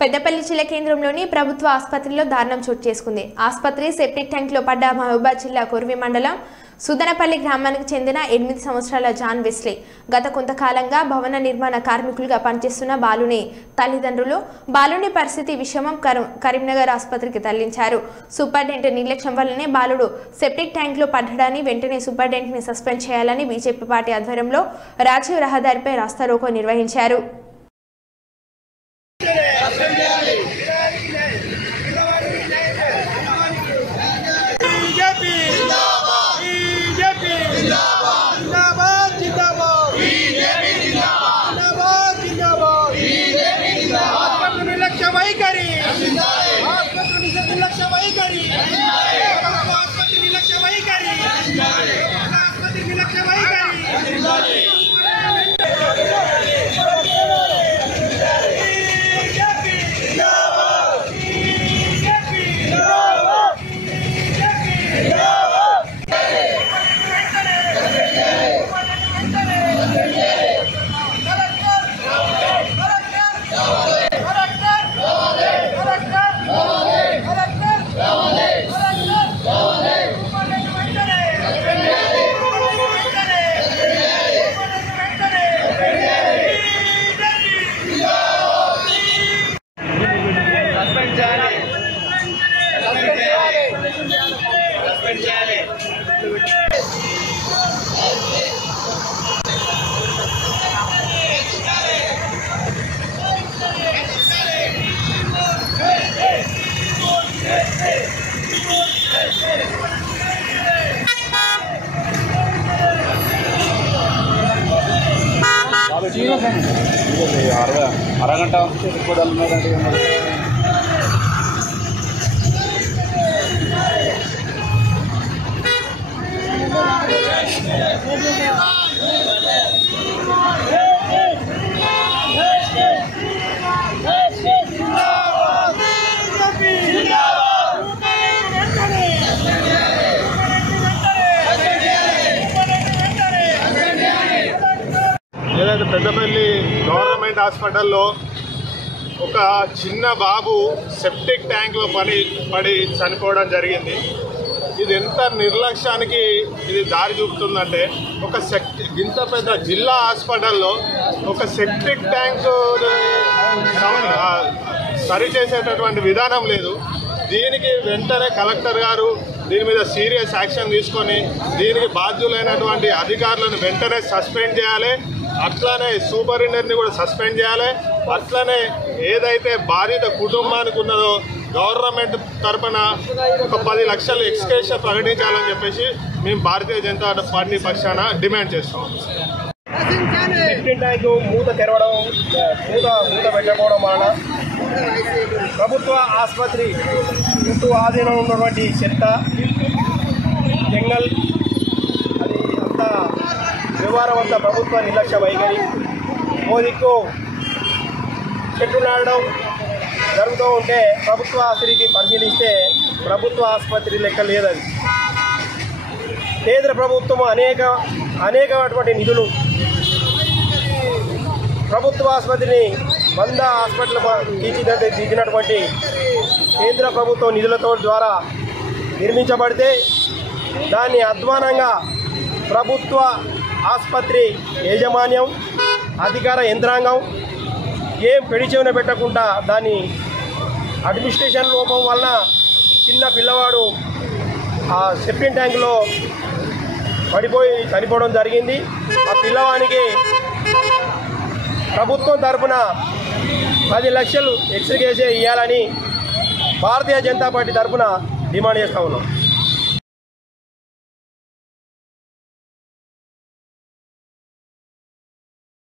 పెద్దపల్లి జిల్లా కేంద్రంలోని ప్రభుత్వ ఆసుపత్రిలో దారుణం చోటు చేసుకుంది. ఆసుపత్రి సెప్టిక్ ట్యాంక్లో పడ్డ మహబూబాబాద్ జిల్లా కొర్వి మండలం సుదనపల్లి గ్రామానికి చెందిన 8 సంవత్సరాల జాన్ వెస్లీ గత కొంతకాలంగా భవన నిర్మాణ కార్మికులుగా పనిచేస్తున్న బాలుని తల్లిదండ్రులు బాలుని పరిస్థితి విషమం కరీంనగర్ ఆసుపత్రికి తరలించారు. సూపరింటెండెంట్ నిర్లక్ష్యం వల్లనే బాలుడు సెప్టిక్ ట్యాంక్లో పడ్డాడని వెంటనే సూపరింటెండెంట్ని సస్పెండ్ చేయాలని బీజేపీ పార్టీ ఆధ్వర్యంలో రాజీవ్ రహదారిపై రాస్తారోకో నిర్వహించారు. అరగంట ఏదైతే పెద్దపల్లి గవర్నమెంట్ హాస్పిటల్లో ఒక చిన్న బాబు సెప్టిక్ ట్యాంక్లో పడి చనిపోవడం జరిగింది. ఇది ఎంత నిర్లక్ష్యానికి ఇది దారి చూపుతుందంటే ఇంత పెద్ద జిల్లా హాస్పిటల్లో ఒక సెప్టిక్ ట్యాంక్ సరిచేసేటటువంటి విధానం లేదు. దీనికి వెంటనే కలెక్టర్ గారు దీని మీద సీరియస్ యాక్షన్ తీసుకొని దీనికి బాధ్యులైనటువంటి అధికారులను వెంటనే సస్పెండ్ చేయాలి. అట్లానే సూపరింటెండెంట్ని కూడా సస్పెండ్ చేయాలి. అట్లనే ఏదైతే బాధిత కుటుంబానికి ఉన్నదో గవర్నమెంట్ తరఫున ఒక 10 లక్షలు ఎక్స్కేషన్ ప్రకటించాలని చెప్పేసి మేము భారతీయ జనతా పార్టీ పక్షాన డిమాండ్ చేస్తాం. సెప్టిక్ ట్యాంకు మూత తెరవడం మూత పెట్టకపోవడం వలన ప్రభుత్వ ఆసుపత్రి చుట్టూ ఆధీనం ఉన్నటువంటి చెత్త జంగల్ అది అంతా వ్యవహారం అంతా ప్రభుత్వ నిర్లక్ష్య వైఖరి. మోదీకు చెట్లు నాటడం జరుగుతూ ఉంటే ప్రభుత్వ ఆసుపత్రికి పరిశీలిస్తే ప్రభుత్వ ఆసుపత్రి లెక్క లేదది. కేంద్ర ప్రభుత్వం అనేకమైనటువంటి నిధులు ప్రభుత్వ ఆసుపత్రిని 100 హాస్పిటల్ తీర్చినటువంటి కేంద్ర ప్రభుత్వ నిధులతో ద్వారా నిర్మించబడితే దాన్ని అధ్వానంగా ప్రభుత్వ ఆసుపత్రి యాజమాన్యం అధికార యంత్రాంగం ఏం పెడిచెవిన పెట్టకుండా దాని అడ్మినిస్ట్రేషన్ లోపం వలన చిన్న పిల్లవాడు ఆ సెప్టిక్ ట్యాంకులో పడిపోయి చనిపోవడం జరిగింది. ఆ పిల్లవానికి ప్రభుత్వం తరఫున 10 లక్షలు ఎక్స్గ్రేషియా ఇవ్వాలని భారతీయ జనతా పార్టీ తరఫున డిమాండ్ చేస్తూ ఉన్నాం.